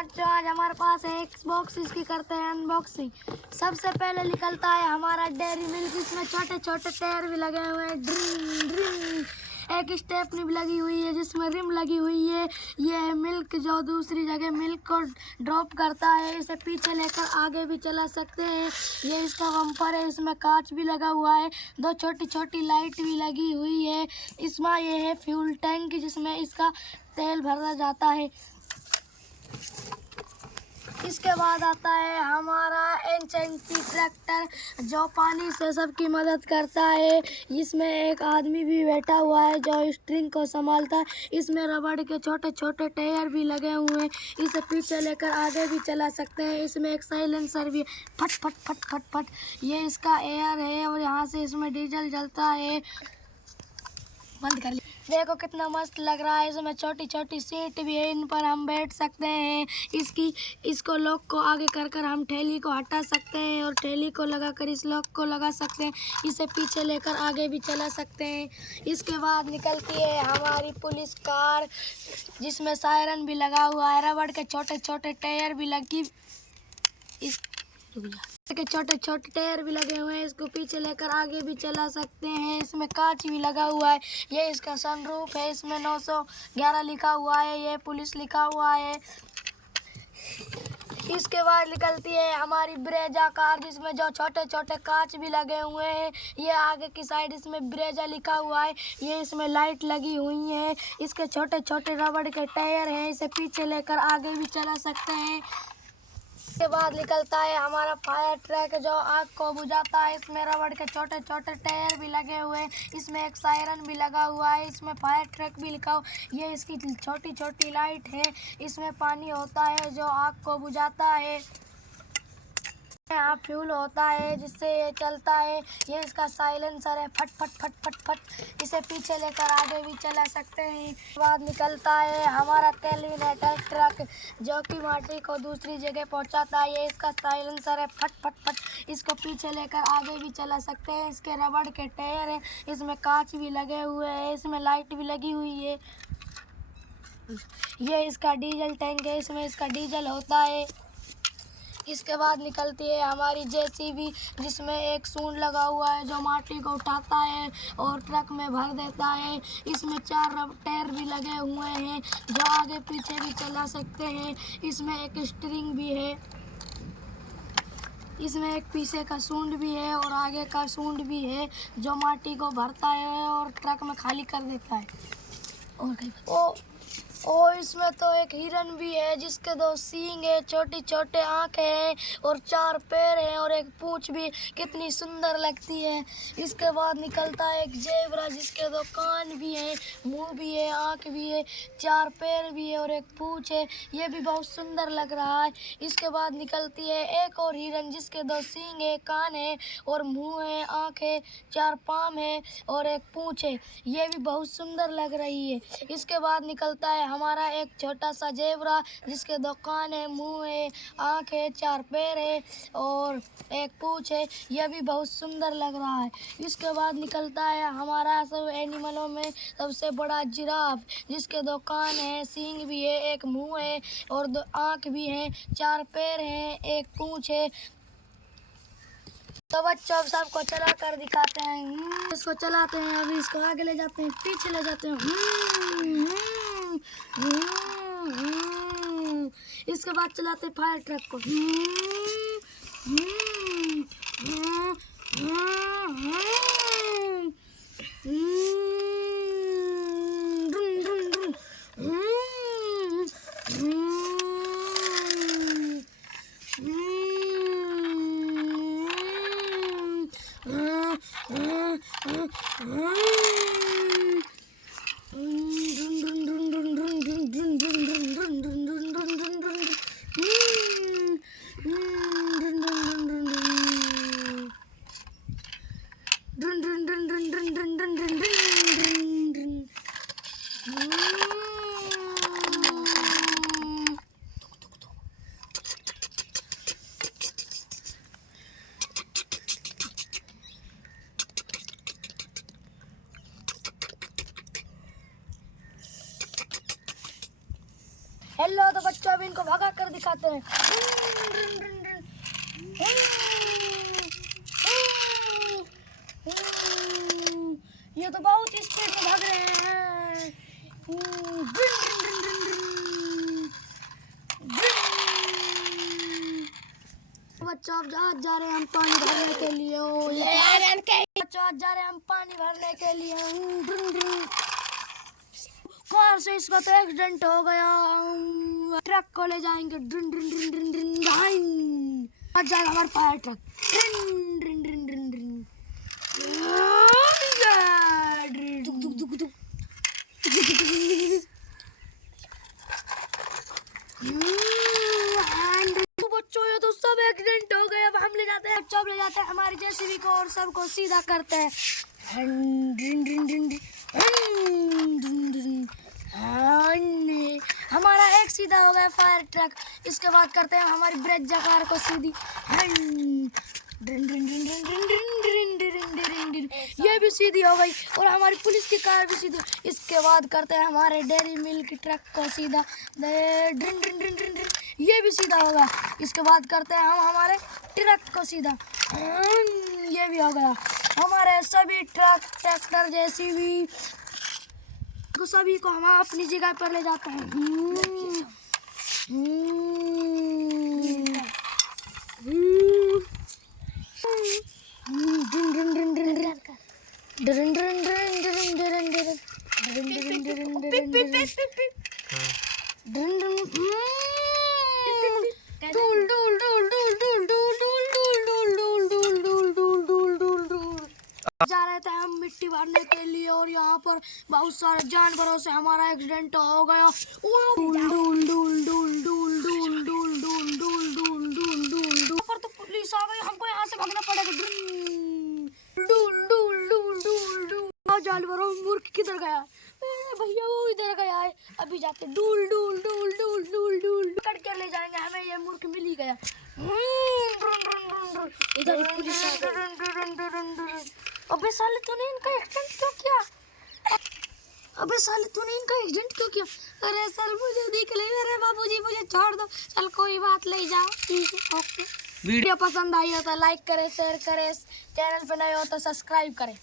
बच्चों, आज हमारे पास है Xbox, इसकी करते हैं अनबॉक्सिंग। सबसे पहले निकलता है हमारा डेयरी मिल्क। इसमें छोटे छोटे टायर भी लगे हुए हैं, ड्रिंग ड्रिंग। एक स्टेपनी भी लगी हुई है जिसमें रिम लगी हुई है। ये है मिल्क जो दूसरी जगह मिल्क को ड्रॉप करता है। इसे पीछे लेकर आगे भी चला सकते हैं। ये इसका बम्पर है, इसमें कांच भी लगा हुआ है। दो छोटी छोटी लाइट भी लगी हुई है। इसमें ये है फ्यूल टैंक जिसमें इसका तेल भरा जाता है। इसके बाद आता है हमारा एनचेंटी ट्रैक्टर जो पानी से सबकी मदद करता है। इसमें एक आदमी भी बैठा हुआ है जो स्ट्रिंग को संभालता है। इसमें रबड़ के छोटे छोटे टायर भी लगे हुए हैं। इसे पीछे लेकर आगे भी चला सकते हैं। इसमें एक साइलेंसर भी है, फट फट फट फट फट। ये इसका एयर है और यहाँ से इसमें डीजल जलता है। बंद कर लिया। देखो कितना मस्त लग रहा है। इसमें छोटी छोटी सीट भी है, इन पर हम बैठ सकते हैं। इसको लॉक को आगे कर कर हम ठेली को हटा सकते हैं और ठेली को लगाकर इस लॉक को लगा सकते हैं। इसे पीछे लेकर आगे भी चला सकते हैं। इसके बाद निकलती है हमारी पुलिस कार जिसमें सायरन भी लगा हुआ है। रबड़ के छोटे छोटे टायर भी लगी के छोटे छोटे टायर भी लगे हुए हैं। इसको पीछे लेकर आगे भी चला सकते हैं। इसमें कांच भी लगा हुआ है। ये इसका सनरूफ है। इसमें 911 लिखा हुआ है। ये पुलिस लिखा हुआ है। इसके बाद निकलती है हमारी ब्रेजा कार जिसमें जो छोटे छोटे कांच भी लगे हुए हैं। ये आगे की साइड इसमें ब्रेजा लिखा हुआ है। ये इसमें लाइट लगी हुई है। इसके छोटे छोटे रबड़ के टायर हैं। इसे पीछे लेकर आगे भी चला सकते हैं। इसके बाद निकलता है हमारा फायर ट्रक जो आग को बुझाता है। इसमें रबड़ के छोटे छोटे टायर भी लगे हुए हैं। इसमें एक सायरन भी लगा हुआ है। इसमें फायर ट्रक भी लिखा हुआ। ये इसकी छोटी छोटी लाइट है। इसमें पानी होता है जो आग को बुझाता है। यहाँ फ्यूल होता है जिससे ये चलता है। ये इसका साइलेंसर है, फट फट फट फट फट। इसे पीछे लेकर आगे भी चला सकते हैं। इसके बाद निकलता है हमारा कैलविनेटर ट्रक जो कि माटी को दूसरी जगह पहुंचाता है। ये इसका साइलेंसर है, फट फट फट। इसको पीछे लेकर आगे भी चला सकते हैं। इसके रबड़ के टायर हैं। इसमें कांच भी लगे हुए हैं। इसमें लाइट भी लगी हुई है। ये इसका डीजल टैंक है, इसमें इसका डीजल होता है। इसके बाद निकलती है हमारी जेसीबी जिसमें एक सूंड लगा हुआ है जो माटी को उठाता है और ट्रक में भर देता है। इसमें 4 टायर भी लगे हुए हैं जो आगे पीछे भी चला सकते हैं। इसमें एक स्टीयरिंग भी है। इसमें एक पीछे का सूंड भी है और आगे का सूंड भी है जो माटी को भरता है और ट्रक में खाली कर देता है। और इसमें तो एक हिरन भी है जिसके 2 सींग है, छोटी छोटे आँखें हैं और 4 पैर हैं और एक पूंछ भी। कितनी सुंदर लगती है। इसके बाद निकलता है एक जेब्रा जिसके 2 कान भी हैं, मुंह भी है, आँख भी है, 4 पैर भी है और एक पूंछ है। ये भी बहुत सुंदर लग रहा है। इसके बाद निकलती है एक और हिरन जिसके 2 सींग है, कान है और मुँह है, आँख है, 4 पाँव है और एक पूंछ है। ये भी बहुत सुंदर लग रही है। इसके बाद निकलता है हमारा एक छोटा सा जेब्रा जिसके 2 कान है, मुंह है, आँख है, 4 पैर है और एक पूंछ है। यह भी बहुत सुंदर लग रहा है। इसके बाद निकलता है हमारा सब एनिमलों में सबसे बड़ा जिराफ जिसके 2 कान है, सींग भी है, एक मुंह है और 2 आँख भी है, 4 पैर हैं, एक पूंछ है। तो बच्चों अब सबको चला कर दिखाते हैं। इसको चलाते हैं, अभी इसको आगे ले जाते हैं, पीछे ले जाते हैं। इसके बाद चलाते हैं फायर ट्रक को। हेलो, तो बच्चों अब इनको भगा कर दिखाते हैं। ये तो बहुत स्पीड में भाग रहे हैं। बच्चों अब जा रहे हैं हम पानी भरने के लिए। बच्चों आज जा रहे हैं हम पानी भरने के लिए। कार से इसका तो एक्सीडेंट हो गया। ट्रक को ले जाएंगे। आज जाएगा हमारा फायर ट्रक। बच्चों ये तो सब एक्सीडेंट हो गए। अब हम ले जाते हैं, ले जाते हैं हमारी जेसीबी को और सबको सीधा करते हैं। हमारा एक सीधा हो गया फायर ट्रक। इसके बाद करते हैं हमारी ब्रेजा कार को सीधी। ये भी सीधी हो गई और हमारी पुलिस की कार भी सीधी। इसके बाद करते हैं हमारे डेयरी मिल्क ट्रक को सीधा। ये भी सीधा होगा। इसके बाद करते हैं हम हमारे ट्रक को सीधा। ये भी हो गया। हमारे सभी ट्रक ट्रैक्टर जैसी भी तो सभी को हम अपनी जगह पर ले जाते हैं। जा रहे थे हम मिट्टी भरने के लिए और यहाँ पर बहुत सारे जानवरों से हमारा एक्सीडेंट हो गया। पर तो पुलिस आ गई, हमको यहाँ से भागना पड़ेगा। जानवरों मूर्ख किधर गया? भैया वो इधर गया है। अभी जाते डूल डूल डूल डूल डूल डूल पकड़ कर ले जाएंगे। हमें ये मूर्ख मिल ही गया। इधर पुलिस आ गई। अबे साले तूने इनका एक्सीडेंट क्यों किया? अबे साले तूने इनका एक्सीडेंट क्यों किया? अरे सर मुझे दिख ले। अरे बाबूजी मुझे छोड़ दो। चल कोई बात नहीं, जाओ ठीक है ओके। वीडियो पसंद आई हो तो लाइक करें, शेयर करें, चैनल पे नए हो तो सब्सक्राइब करें।